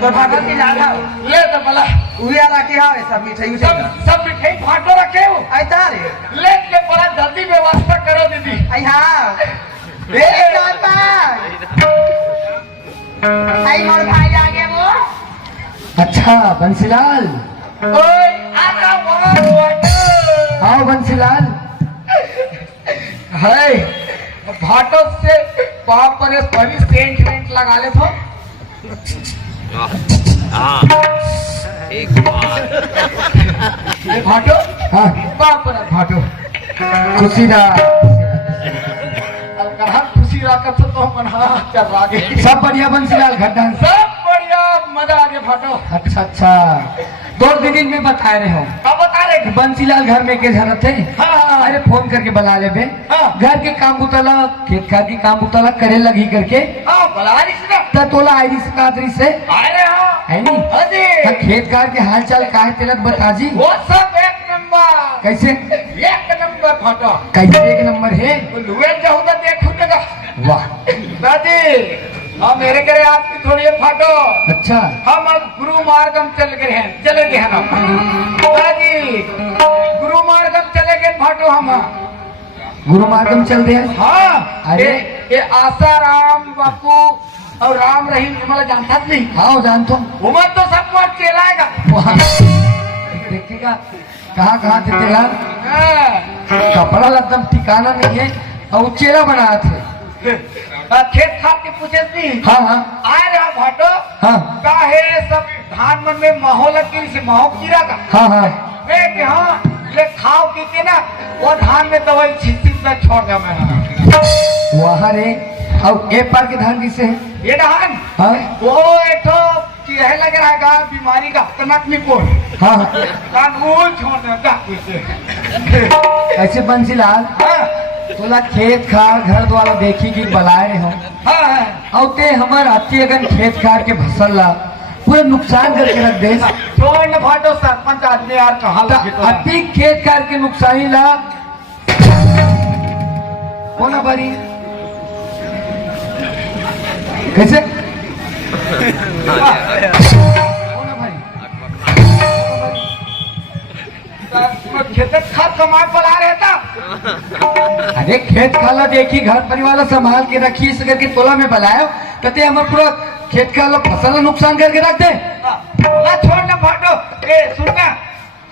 तो भागल की लागा ले तो बोला उया रखे हावे सब मिठाई सब मिठाई फाटो रखे हो ऐता रे ले ले बड़ा जल्दी व्यवस्था करो दीदी आई हां ए काका आई मोर भाई आ गए वो अच्छा बंसीलाल ओए आका वो आओ बंसीलाल है भाटो से पाप पर पहली सेंट वेंट लगा ले तो एक बार ये भाटो हाँ पाप पर भाटो खुशी दा अब कहाँ खुशी राकत तो मन हाँ चल आगे सब बढ़िया बंसीलाल घटना सब बढ़िया मजा आ गया भाटो अच्छा अच्छा 2 दिन में बता रहे हो अब बता रहे बंसीलाल घर में के जरूरत है हाँ अरे फोन करके बुला ले बे हाँ। घर के काम बुतला खेत खाद की काम बुतला करे लगी करके हाँ बुला रही ना त तोला आईरिस कादरी से अरे हाँ है नी अजी त खेत खाद के हाल चाल काहे तेलत बता जी वो सब एक नंबर कैसे एक नंबर भाटो कैसे 1 नंबर है लुए जाऊँ तो देखूँ जगह वाह दादी हाँ मेरे करे आपकी थोड़ी है फाटो अच्छा हम अब गुरु मार्गम चले गए हैं ना दादी गुरु मार्गम चले गए फाटो हम गुरु मार्गम चल रहे हैं हाँ अरे। ये आशा राम बापू और राम रहीम मतलब जानता नहीं आओ जान तो उमर तो सब कुछ चलाएगा वहाँ देखिएगा कहाँ कहाँ थे तेला कपड़ा एकदम ठिकाना नहीं है और चेला बनाया थे खेत खाद के पूछे नहीं हाँ हाँ आए रहा भाटो हाँ का है सब धान मन में माहौल की से माहौल कीड़ा का हाँ हाँ कि हाँ ले खाओ पी के ना वो धान में दवाई छींटी में छोड़ दिया मैं वहाँ रे और ए पार के धान किसे है ये धान हाँ वो एक तो यह लग रहा है बीमारी का कनक में बोल हाँ हाँ कानून छोड़ने का ऐसे बंसीलाल हाँ तोला खेत खार घर द्वारा देखी की बलाए रहे हो हाँ और ते हमार अति अगन खेत खार के फसल ला पूरा नुकसान करके रख दे छोड़ न फाटो सरपंच आदमी यार कहाँ लगे तो अति खेत खार के नुकसानी ला कौन बारी कैसे कौन बारी खेत खाद कमाए पड़ा रहता अरे खेत खाला देखी घर परिवार संभाल के रखी इस करके तोला में बलायो कहते हमारे पूरा खेत खाला फसल का नुकसान करके रख दे ना छोड़ न फाटो ए सुनना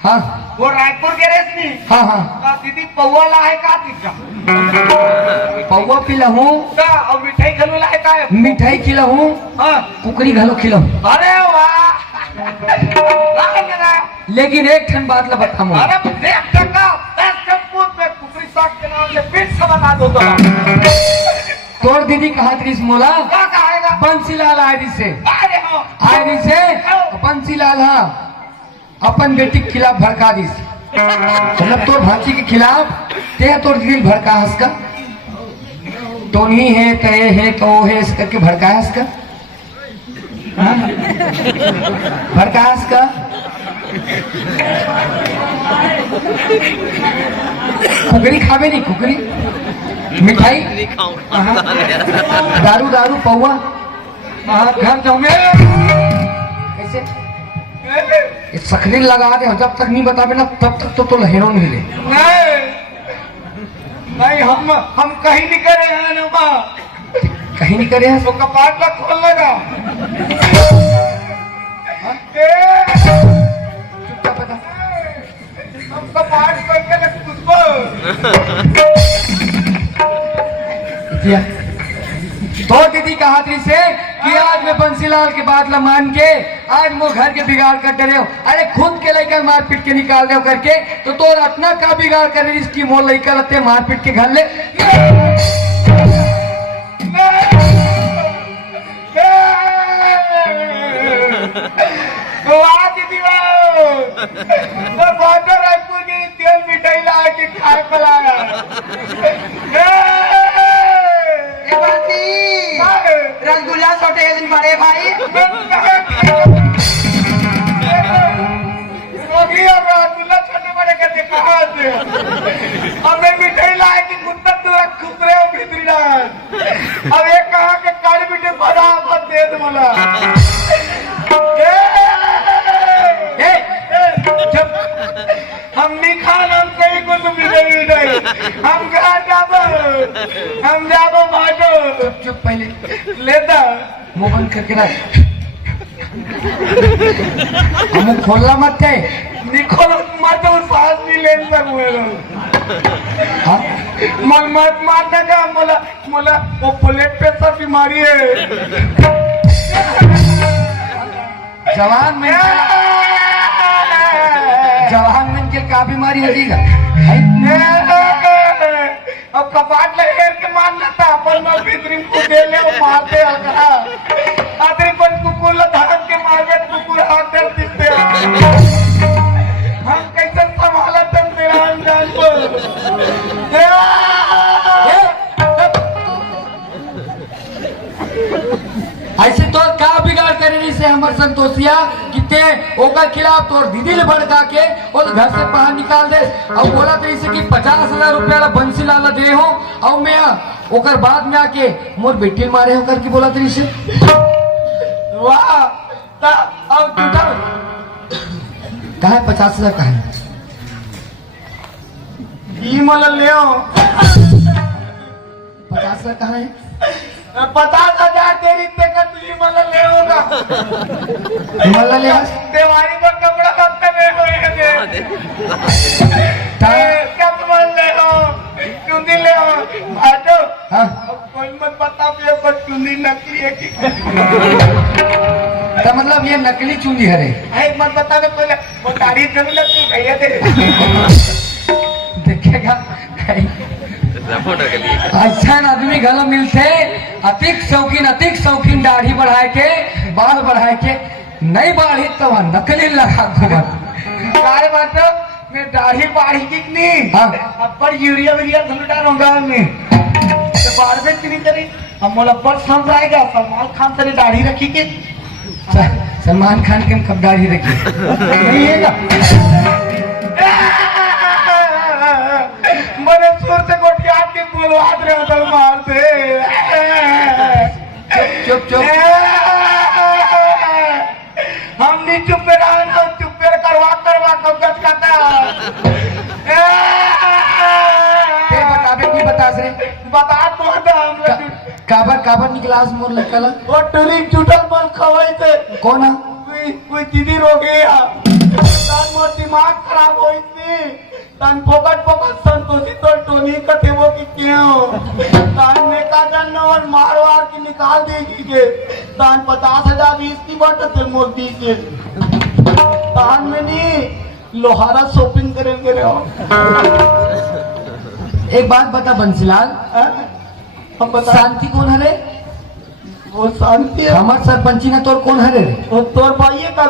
हाँ वो रायपुर के रेस नहीं हाँ हाँ का दीदी पौवा ला है का दीदी पौवा पिलाहूँ का और मिठाई खिलो ला है का मिठाई खिलाहूँ हाँ कुकरी घलो खिलाहूँ अरे वाह लेकिन एक ठन बात ला बताऊँ अरे देख टका 10 चम्मच में कुकरी साग के नाम से पिट से बना दो तो तोर दीदी कहा त्रिस मोला क्या कहेगा बंसीलाल आयरी से अरे हो आयरी से बंसीलाल हाँ अपन बेटी के खिलाफ भड़का दी मतलब तोर भांची के खिलाफ ते तोर दिल भड़का हंस का टोनी है, कहे है, कहो है, इस करके भड़काया इसका, हाँ? भड़काया इसका। कुकरी खावे नहीं, कुकरी मिठाई, नहीं खाऊं हाँ। दारू दारू पौवा, हाँ, घर जाऊंगे कैसे ये सखरी लगा दे, जब तक नहीं बतावे ना तब तक तो लहरों नहीं ले। नहीं, हम कहीं नहीं करे हैं ना माँ। कहीं नहीं करे तो कपाट ला खोल लगा। चुपचाप बता। हम कपाट खोल के लग तुझको। किया तो दीदी कहा थी से कि आज मैं बंसीलाल के बात ला मान के आज वो घर के बिगाड़ कर डरे हो। अरे खुद के लेकर मार पीट के निकाल दे करके तो तोर अपना का बिगाड़ कर इसकी मोर लेकर रहते मार पीट के घर ले। वाह दीदी वाह, बाटो राजपूत की तेल मिठाई ला के खाए पलाया। रसगुल्ला छोटे दिन बड़े भाई। रसगुल्ला छोटे बड़े करते कहा से अब मैं मिठाई लाए कि कुत्ता तुरा खुसरे हो भीतरी डाल। अब एक कहा के काली मिठाई बड़ा मत दे दे मला। जब हम नहीं खाना हम कहीं को तुम मिठाई हम कहा जाबो बाटो। चुप पहले लेता मुंह बंद करके रख। मुंह खोलना मत है। निकोलो मत सांस नहीं ले सकूँ। हाँ? मन मत मारने का मोला मोला वो प्लेट पे सब बीमारी है। जवान में क्या बीमारी हो जाएगा? अब कपाट लगे के मारना था अपन में भीतरी को दे ले वो मारते अलगा आदरी पर कुकुर लधान के मारवे कुकुर हाथ दे दिखते हम कैसे संभाला तन तेरा अनजान को। ऐसे तो का बिगाड़ करे रही से हमर संतोषिया किते ओकर खिलाफ तोर दीदी ले भड़का के और घर से बाहर निकाल दे और बोला तो इसे कि 50,000 रुपया ला बंसीलाल दे हो और मैं ओकर बाद में आके मोर बेटी मारे हो करके बोला तो इसे। वाह ता अब टूटा कहा 50,000 कहा है? ई मला ले 50,000 कहा है? 50,000 तेरी ते का तू ई मला ले होगा। हिमालय ले आज देवारी पर कपड़ा कब में होएगा दे कब मन ले हो चुंदी ले हो आटो। हाँ अब कोई मत बता पे पर चुंदी नकली है कि तो मतलब ये नकली चुंदी है रे। है मत बता दे पहले वो दाढ़ी जंग लगती है दे देखेगा अच्छा आदमी गला मिलते अतिक शौकीन दाढ़ी बढ़ाए के बाल बढ़ाए के नहीं बढ़ी तो वह नकली लगा घूमत। काय बात मैं दाढ़ी बाढ़ी की नहीं हाँ। अब पर यूरिया धुलटा रहूंगा मैं तो बाढ़ में चली करी हम मोला पर समझ आएगा सलमान खान तेरी दाढ़ी रखी के सलमान खान के कब दाढ़ी रखी नहीं है ना मरे सुर से गोटिया के बुलवाद रहे हो तो मारते चुप चुप हम नहीं चुप रहा ना चुप करवा कब गस खाता बतावे की बता से बता तो हम काबर निकलास मोर निकला वो टरिक चुटल बल खवाई थे कौन है? कोई दीदी रो गया तान मोर दिमाग खराब होई थी तान फोकट संतोषी तो टोनी कथे वो की क्यों तान ने का जान और मारवार की निकाल देगी के तान 50,000 20 की बात ते मोदी के तान में नहीं लोहारा शॉपिंग करेंगे रे हो। एक बात बता बंसीलाल हम बता शांति कौन है रे? वो शांति है हमार सरपंची ना तोर कौन है रे? वो तोर भाई का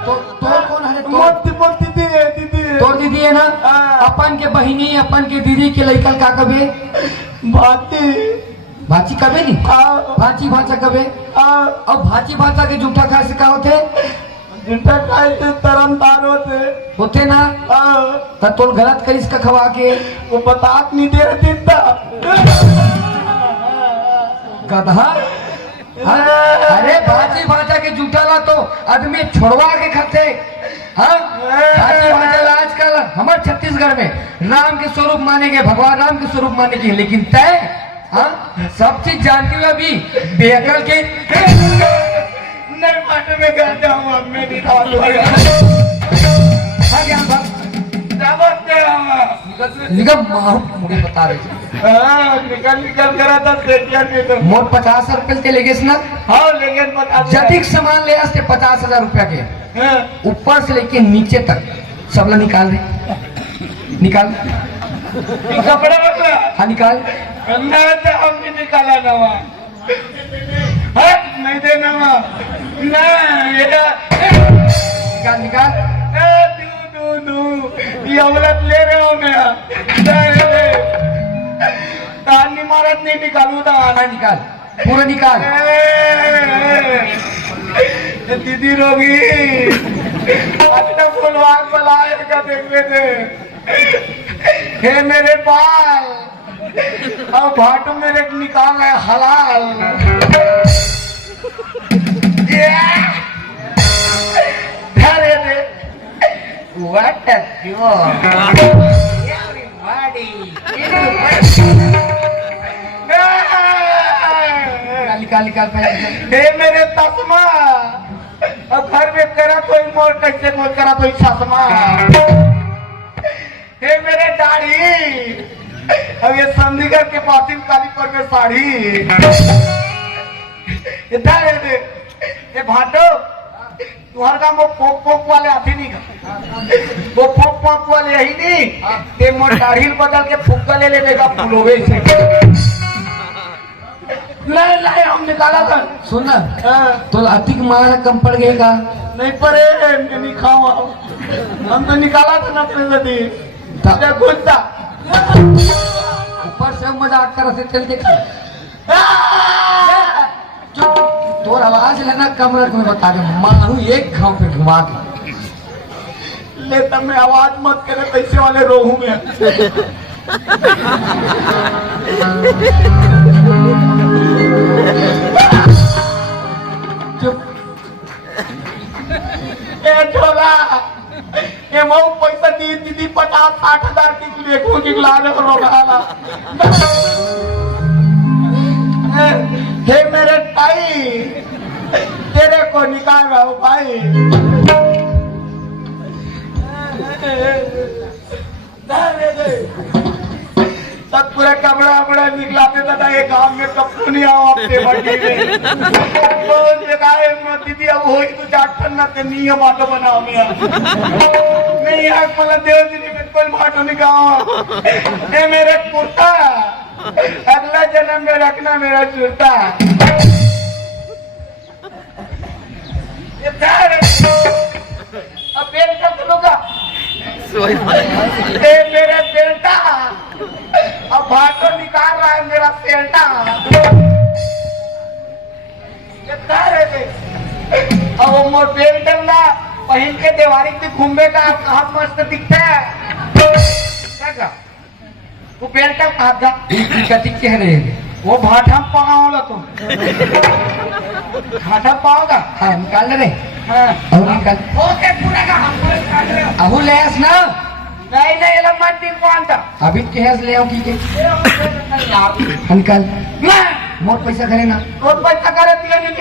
तोर कौन है रे? मोती मोती दीदी तोर दीदी है ना हाँ। अपन के बहिनी अपन के दीदी के लड़का का कबे भाती भाची कबे नहीं भाची भाचा कबे और भाची भाचा के जूठा खा से का होते जिनका खाए थे तरनतार होते ना तो तोल गलत करिस का खवा के वो बतात नहीं दे रही था गधा अरे भाजी भाजा के जूठा ला तो आदमी छोड़वा के खाते हाँ भाजी भाजा ला आजकल हमारे छत्तीसगढ़ में राम के स्वरूप मानेंगे भगवान राम के स्वरूप मानेंगे लेकिन तय हाँ सब चीज जानते हुए अभी बेअकल के नहीं माटे में घर जाऊँ अब मैं नहीं खा लूँगा हाँ क्या बात निगम मुझे बता रहे निकल करा था सेटिया में तो मोर 50 रुपए के लेगे ना हाँ लेकिन बता जटिक सामान ले आते 50,000 रुपया के ऊपर से लेके नीचे तक सब ला निकाल दे निकाल कपड़ा वाला हाँ निकाल नहीं तो हम भी निकाला नवा नहीं देना नहीं निकाल निकाल ये अवलत ले रहे हो मैं तानी मारत नहीं निकालू था हाँ निकाल पूरा निकाल दीदी रोगी अच्छा फुलवार बलाए का देखते थे हे मेरे बाल अब भाटू मेरे निकाल रहे हलाल धरे दे What a joke! Everybody! निकाल निकाल हे मेरे तस्मा अब घर में करा कोई मोर कैसे कोई करा कोई चश्मा हे मेरे दाढ़ी अब ये चंडीगढ़ के पासिम कालीपुर में साड़ी इधर दे ये भाटो तुम्हारा काम वो पोक पोक वाले आते नहीं का वो पोक पोक वाले यही नहीं ये मोर दाढ़ी बदल के फुक्का ले लेगा फुलोवे से नहीं हम निकाला था सुन ना तो अधिक मारा कम पड़ गएगा नहीं पड़े नहीं खाओ हम तो निकाला था ना पैसे दी घुसता ऊपर से मजाक कर से चल के तोर आवाज लेना कम रख में बता दे मारू एक घाव पे घुमा के ले तब मैं आवाज मत करे पैसे वाले रोहू में चुप ए छोला ये वो पैसा दी दीदी 50-60 हजार की देखो कि लाने को रोगाला हे मेरे भाई तेरे को निकाल रहा हूँ भाई सब पूरा कपड़ा वपड़ा निकलाते था ये गांव में कपड़ू नहीं आओ आपके बड़ी में तो जगह दीदी अब हो ही तो जाटन ना ते नियम आटो बनाओ नहीं यार मला देव जी ने बिल्कुल माटो निकाओ ये मेरे कुर्ता अगला जन्म में रखना मेरा जूता अब पेड़ कब लूंगा मेरे बेटा अब भाटो निकाल रहा है मेरा बेटा अब वो मोर बेल्ट ना पहन के देवारी पे घूमे का कहा मस्त दिखता है क्या वो बेल्ट भागा कथी कह रहे हैं वो भाटा पाओ तुम भाटा पाओगा हाँ निकाल रहे हाँ और निकाल ओके पूरा का हम अहू ले आस ना नहीं ये मत दिन कौन था अभी के हंस ले आओ की के निकाल मोर पैसा करे ना और पैसा करे दिया नहीं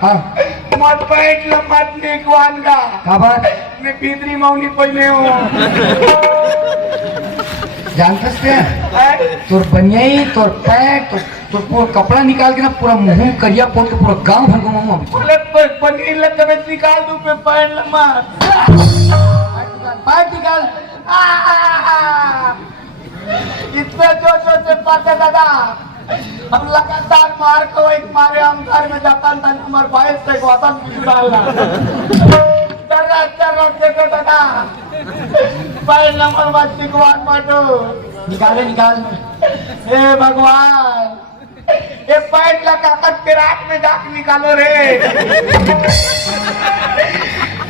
हाँ मत पैट लो मत निकवान का का बात मैं भीतरी मौनी पहले हूँ जानते से तोर बनियाई तोर पैंट तोर पूरा कपड़ा निकाल के ना पूरा मुंह करिया पोत के पूरा गांव भर घुमाऊंगा बोले पनीर लग मैं निकाल दूं पे पैन लम्मा पैंट निकाल इतना जो से पाते दादा हम लगातार मार को एक मारे हम घर में जाता था हमारे भाई से वापस डालना तर देखो दादा पैंट नंबर मत निकवान माटो निकाले निकाल हे भगवान ये पैंट ला काकत के रात में जाके निकालो रे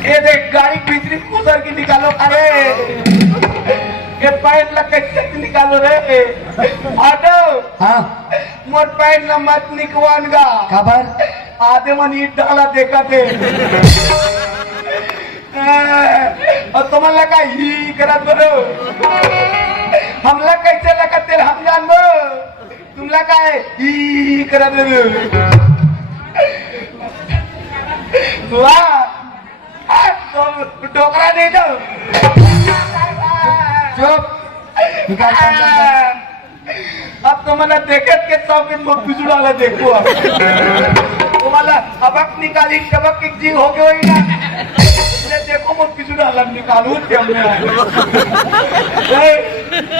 ये देख गाड़ी भीतरी कुदर की निकालो अरे ये पैंट ला कैसे निकालो रे ऑटो हाँ मोर पैंट ला मत निकवान गा खबर आधे मन ईट डाला देखा थे और तुम्हारा का ही करत बनो हमला कैसे लगा तेरे हम जानबो तुमला का ही करत बनो वाह तो टोकरा दे दो चुप निकाल अब तुम्हाला देखत के सब में पिछुड़ाला देखो तुम्हाला अबक निकाली टबक की जी हो गई ना ये देखो वो पिछुड़ाला निकालू थे हमने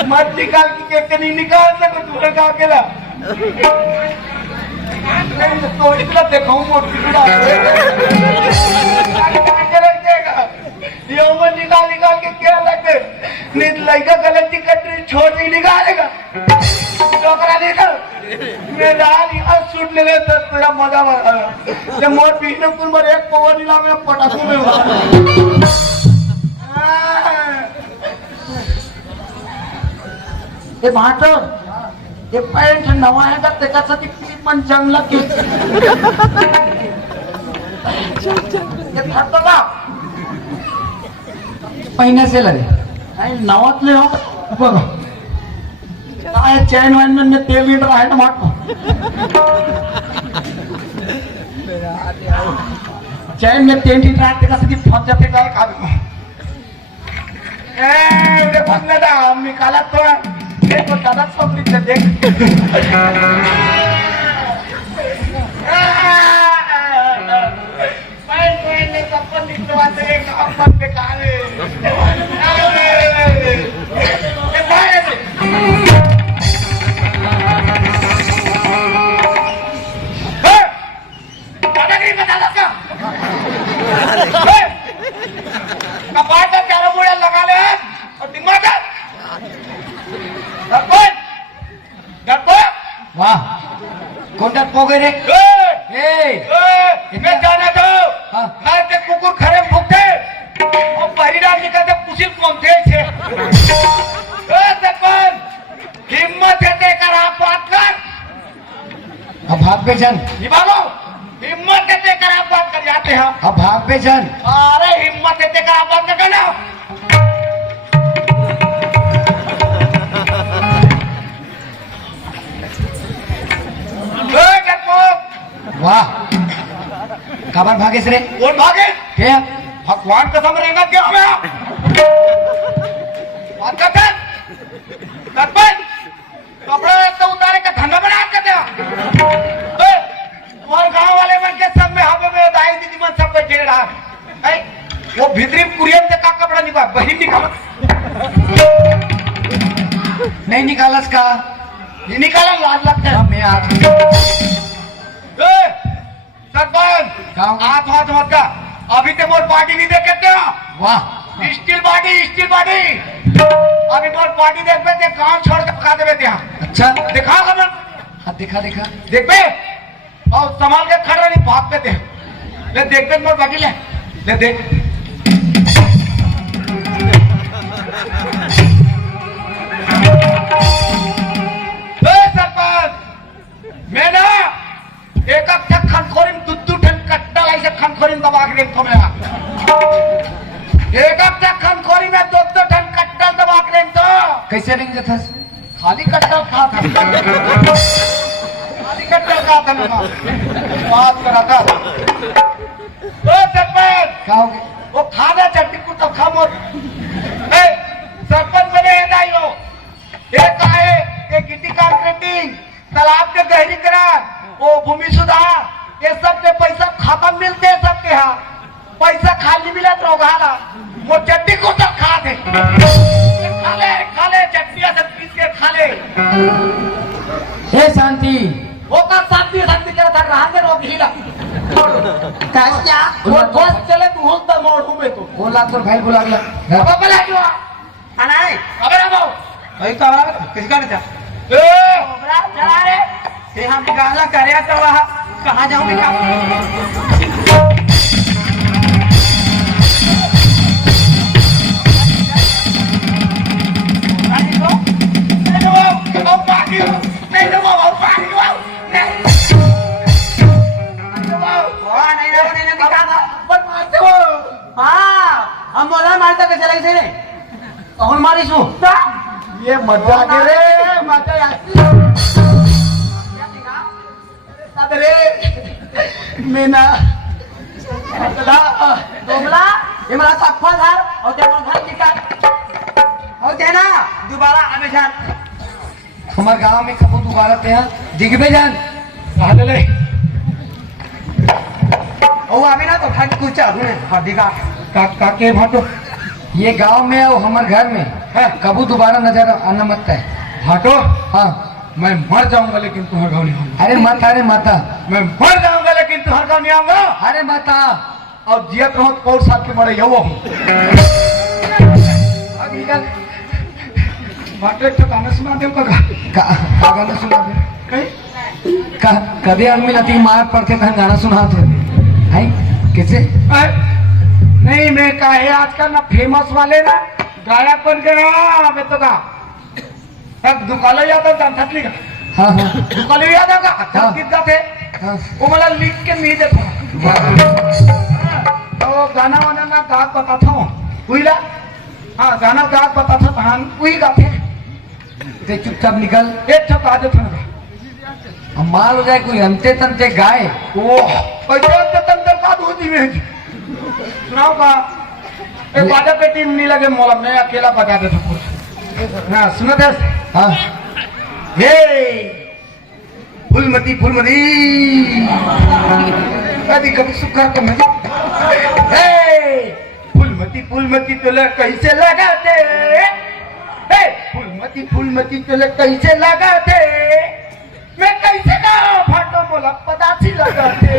मत निकाल के नहीं निकाल सको तू लगा अकेला तो इतना देखो वो पिछुड़ाला ये उम्र निकाल निकाल के क्या लगते नींद लड़का गलत की कटरी छोड़ नहीं निकालेगा टोकरा देखो मैं डाल यहाँ शूट ले गए तो तेरा मजा बना जब मोर पीछे कुल मर एक पवन नीला में पटाखों में ये भाटो ये पैंट नवा है का ते कसा किती पण चांगला की ये भाटो ना पहिने से लगे नाही नावातले हो बघा काय चैन वैन में तेल लीटर आहे ना माटो चैन में तेल लीटर आहे कसं की फट जाते काय का ए उडे फसले दा मी काला तो देखो दादा सब लीटर देख पैन ने कपन लीटर वाले एक अपन पे काले कपाट का चारों मुड़े लगा ले और दिमाग वाह कौन पोगे रे मैं जाना तो हाँ। घर के कुकुर खरे भुगते और परिणाम निकलते पुसिल कौन थे हिम्मत है देकर आप बात कर अब भाग पे चल निभालो हिम्मत है देकर आप बात कर जाते हैं अब भाग पे चल अरे हिम्मत है देकर आप बात कर ना वाह कबर भागे रे कौन भागे क्या भगवान कसम रहेगा क्या हमें बात करते सरपंच कपड़ा तो उतारे का धंधा बना करते और गांव वाले मन के सब में हवे में दाई दीदी मन सब बैठे रहा है वो भीतरी कुरियन से का कपड़ा निकाल बहिन निकाल नहीं निकालस का ये निकाला लाज लगता है मैं आज सरपंच गाँव हाथ हाथ मत का अभी तो मोर पार्टी नहीं देख सकते हो वाह स्टील बॉडी अभी मोर पार्टी देख पे ते काम छोड़ के पका देवे ते अच्छा दिखा खबर हाँ दिखा दिखा देख पे और संभाल के खड़ा नहीं भाग पे ते ले देख पे मोर बाकी ले देख सरपंच मैं ना एक खनखोरीम दुद्दू ठन कट्टा लाइसे खनखोरीम दबा के देखो मेरा एक खनखोरी में दो ठन कट्टा दबा के देखो कैसे नहीं जाता खाली कट्टा खा था खाली कट्टा खा था ना बात करा था ओ सरपंच खाओगे वो खाना चटनी को तो खा मत सरपंच बने है दाइयो एक है एक गिट्टी कंक्रीटिंग तालाब के गहरी करा वो भूमि सुधार ये सब के पैसा खाता मिलते हैं सबके यहाँ पैसा खाली मिला तो होगा वो चटनी को तो खा दे खा ले चटनी सब पीस के खा ले हे शांति वो का शांति शांति करा था रहा दे रोग हिला क्या वो बस चले तू होता मोड़ हुए तो बोला तो भाई बुला ला अब बला जो आना है अबे आओ अभी कमरा में किसी का नहीं था ए कोबरा चला रे ये हम गाला करे तो वहां कहां जाऊं मैं Ông ba kêu này đúng không? Ông ba kêu không? Này đúng không? नहीं ना दिखा था Vẫn मारते हो हाँ हम बोला मारता कैसे लगे थे कौन मारी सु ये मजा के रे मजा आती रे मीना दोगला ये मला साफा झार और त्या मग घर निकाल और ते ना दोबारा आवे जान हमारे गांव में कबू दोबारा ते हैं दिग्बे जान ले ओ आवे ना तो खाट कुछ आदू ने हड्डी का काके भाटो ये गांव में और हमारे घर में है कबू दोबारा नजर आना मत है भाटो हाँ मैं मर जाऊंगा लेकिन तुम्हारे गाँव नहीं आऊंगा अरे माता मैं मर जाऊंगा लेकिन तुम्हारे गाँव नहीं आऊंगा अरे माता और जियत रहो तो और साल के मरे यो हूँ अब निकल भाटो एक तो गाना सुना दे का गाना सुना दे कहीं कभी आदमी लती मार पड़ते तो गाना सुनाते है कैसे नहीं मैं काहे आजकल ना फेमस वाले ना गायक बन गया मैं तो का अब दुकान याद आता थकली का हाँ हाँ दुकान याद आता हाँ। गीत गाते हाँ वो मला लिख के नहीं देता तो गाना वाना ना गात बताता हूँ हुईला हाँ गाना गात बताता था हम वही गाते ते चुपचाप निकल एक छप आदत है अब माल हो जाए कोई अंते तंते गाय ओ पैसे अंदर तंदर का होती में सुनाओ का एक बाजा पे टीम नहीं लगे मोलम नहीं अकेला बजा दे सबको हाँ सुनो दस हाँ हे फुलमती कभी कभी सुखा तो मजा हे फुलमती तुले कैसे लगाते हे फुलमती तुले कैसे लगाते मैं कैसे ना फाटो बोला पदार्थी लगाते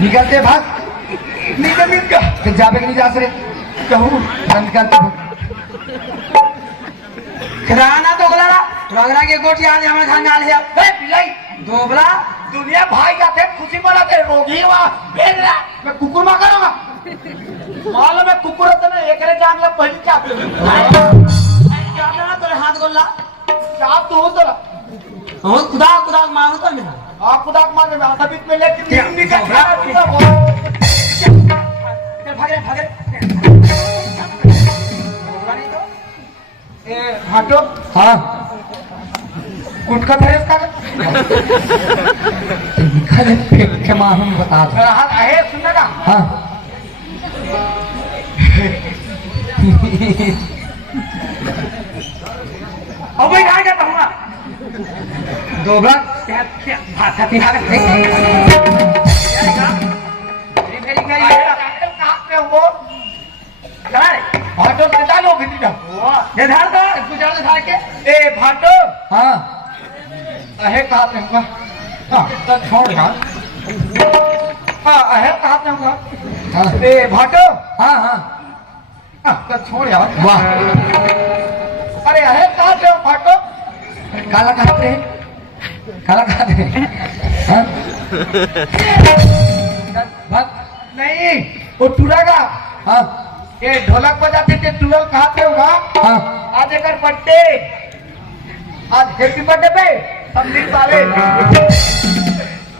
निकलते भाग निकल तो जाबे कि नहीं जा सके कहूँ निकलते भाग राना दोगला रगड़ा के गोटी आज हमारे घर में आ लिया बिलाई दोगला दुनिया भाई का थे खुशी मनाते रोगी हुआ भेज रहा मैं कुकुर मार करूंगा मालूम है कुकुर तो ना एक रे जान ला पहली क्या क्या ना तेरे हाथ गोला क्या तू हो तो और खुदा मारो तो मेरा आप खुदा मार में आता बीच में लेके क्या? नींद का चल भाग रे ए हटो हाँ गुटका धरेस का निकल फेंक के मार हम बता दो हाथ आहे सुनेगा हाँ और मैं कहाँ जाता हूँ दोगला भाषा तिहार कहाँ पे हो भाटो से डालो भीतर जाओ ये धार तो गुजरात धार के ए भाटो हाँ आहे कहाँ पे होगा हाँ तो छोड़ यार हाँ आहे कहाँ पे होगा हाँ ए भाटो हाँ हाँ हाँ तो छोड़ यार वाह अरे आहे कहाँ पे हो भाटो काला खाते हैं काला खाते हैं हाँ भाग नहीं वो टूरेगा हाँ ये ढोलक बजाते थे टूरल कहाँ पे होगा हाँ आज एक बर्थडे आज हैप्पी बर्थडे पे सब लिख वाले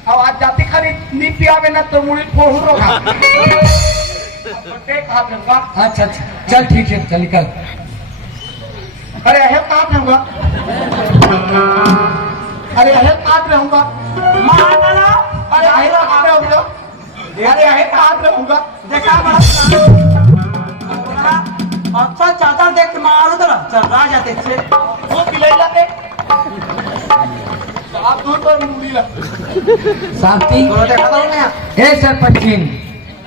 अब आज जाती खाली नी पियावे ना तो मुड़ी फोड़ होगा बर्थडे कहाँ पे होगा अच्छा अच्छा चल ठीक है चल निकल अरे है कहाँ पे होगा अरे है कहाँ पे होगा महाना अरे है कहाँ पे होगा अरे है कहाँ पे होगा देखा बड़ा अच्छा चाचा देख के मारो तो चल रहा जाते से वो पिलाई लाते आप दूर पर मुड़ी ला शांति तो देखा तो मैं ए सरपंचिन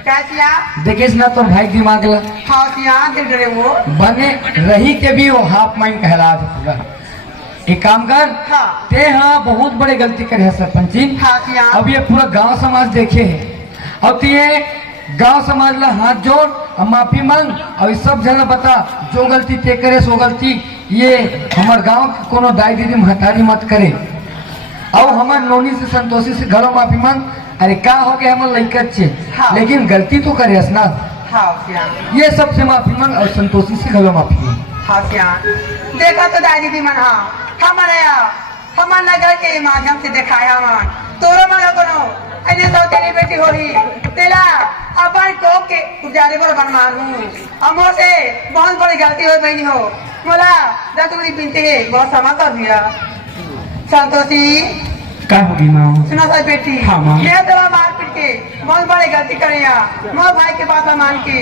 क्या किया देखिस ना तो भाई दिमाग ला हाँ किया गिर गए वो बने रही के भी वो हाफ माइंड कहला दे पूरा एक काम कर, हाँ। ते हाँ बहुत बड़े गलती करे है सरपंच जी। हाँ सियान। अब ये पूरा गांव समाज देखे है, अब तो ये गांव समाज ला हाथ जोड़ और माफी मांग और ये सब जन बता जो गलती ते करे सो गलती ये हमार गांव के कोनो दाई दीदी महतारी मत करे। और हमार नोनी से संतोषी से घरों माफी मांग। अरे का हो गया हमार लड़का छे, हाँ। लेकिन गलती तो करे ना। हाँ सियान। ये सबसे माफी मांग और संतोषी से घरों माफी मांग। हाँ सियान। देखा तो दाई दीदी मन हाँ हमारे हमार नगर के माध्यम से दिखाया मन तोरो मन कोनो ऐसे तो तेरी बेटी होही तेला अपन को के गुजारे पर बन मानू हमो से बहुत बड़ी गलती हो बहनी हो मोला जब तुम्हारी बिनती है बहुत क्षमा कर दिया। संतोषी का होगी माँ? सुनो सर बेटी हाँ, माँ। मैं तो मार पीट के बहुत बड़ी गलती करे मोर भाई के बात मान के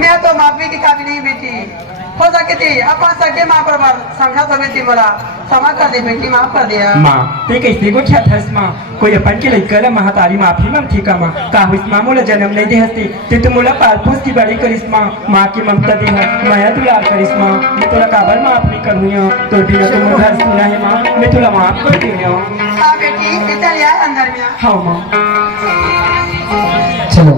मैं तो माफी की काबिल नहीं बेटी हो सके थी अपन सके माँ पर संघर्ष हो बेटी बोला क्षमा कर दे बेटी माफ कर दिया। माँ ते कैसे को क्या थस माँ कोई अपन के लड़का ला महतारी माफी मांगती का माँ का हुई माँ मोला जन्म नहीं दे हस्ती ते तो मोला पालपूस की बड़ी करिस माँ की ममता दे है माया दुलार करिस माँ मैं तोला काबर माफ नहीं करूँगा तो बिना तो मोर घर सुना है माँ मैं तोला माफ कर दूँगा। हाँ बेटी चल यार अंदर में हाँ माँ चलो